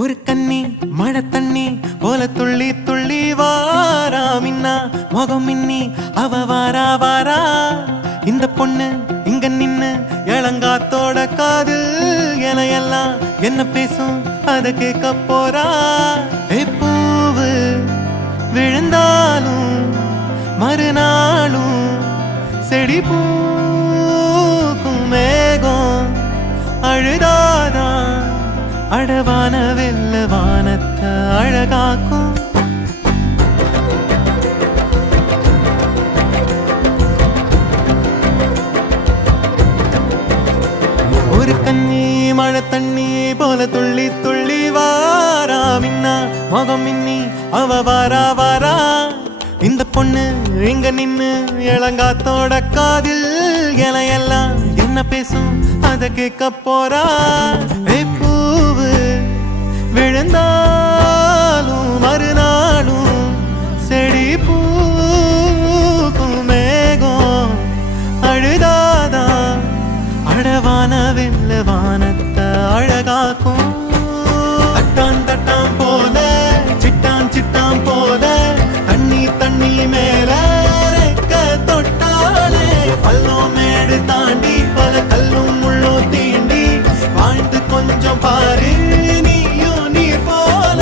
ஒரு கண்ணி மழை தண்ணி போல துள்ளி துள்ளி வாரா மின்னா முகம் மின்னி அவ வாரா வாரா இந்த பொண்ணு இங்க நின்னு இளங்காத்தோட காதில் என எல்லாம் என்ன பேசும் அத கேட்க போறா. பூவு விழுந்தாலும் மறுநாளும் செடி பூக்கும் மேகம் அழுதாதான் அடவான வெல்ல வானத்தை அழகாக்கும். ஒரு கண்ணி மழை தண்ணி போல துள்ளி துள்ளி வாரா மின்னா முகம் மின்னி அவ வாரா வாரா இந்த பொண்ணு இங்க நின்னு இளங்காத்தோட காதில் எல்லாம் என்ன பேசும் அத கேட்க போறா. பூவு விழுந்தாலும் மறுநாளும் செடி பூக்கும் மேகம் அழுதாதான் அடவான வெல்ல வானத்தை அழகாக்கும். தட்டான் தட்டான் போல சிட்டான் சிட்டான் போல தண்ணி தண்ணி மேல ரெக்க தொட்டாலே பள்ளம் மேடு தாண்டி பல கல்லும் முள்ளும் தீண்டி வாழ்ந்து கொஞ்சம் பாரு நீயும் நீர் போல.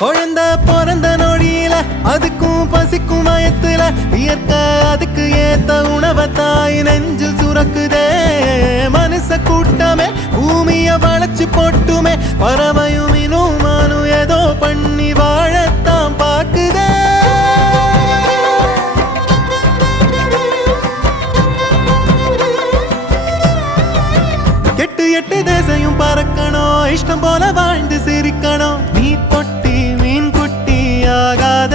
குழந்தை பிறந்த நொடியில அதுக்கும் பசிக்கும் மயத்துல இயற்க அதுக்கு ஏத்த உணவை தாய் நெஞ்சில் சுரக்குதே. மனுஷ கூட்டமே பூமிய வளைச்சு போட்டுமே பறவையும் இனுமானும் ஏதோ பண்ணி வாழத்தான் பாக்குதே. கெட்டு எட்டு தேசையும் பறக்கணும் இஷ்டம் போல வாழ்ந்து சிரிக்கணும் நீ தொட்டி மீன் குட்டி ஆகாத.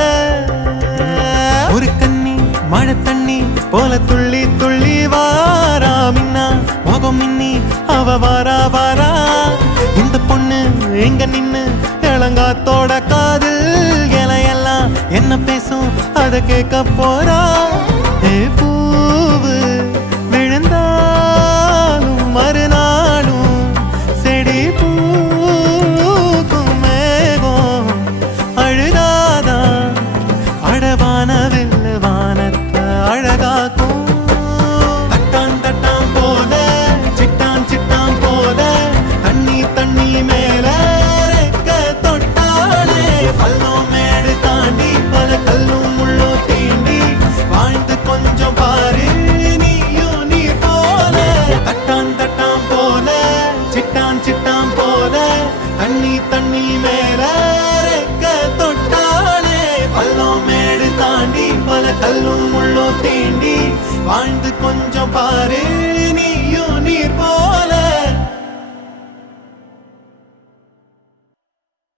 ஒரு கண்ணி மழை தண்ணி போல துள்ளி துள்ளி வாரா மின்னா முகம் மின்னி அவ வாரா வாரா இந்த பொண்ணு எங்க நின்னு இளங்காத்தோட காதில் எல்லாம் என்ன பேசும் அத கேட்க போறா. பூவு விழுந்தாலும் மறுநாளும் செடி பூக்கும் மேகம் அழுதாதான் அடவான வெல்ல வானத்தை அழகாக்கும். தட்டான் தட்டான் போல சிட்டான் சிட்டான் போல தண்ணி தண்ணி மேல ரெக்க தொட்டாலே பள்ளம் மேடு தாண்டி பல கல்லும் முள்ளும் தீண்டி வாழ்ந்து கொஞ்சம் பாரு நீயும் நீ போல. தட்டான் தட்டான் போல சிட்டான் சிட்டான் போல தண்ணி தண்ணி மேல ரெக்க தொட்டாலே பள்ளம் மேடு தாண்டி பல கல்லும் முள்ளும் தீண்டி வாழ்ந்து கொஞ்சம் பாரு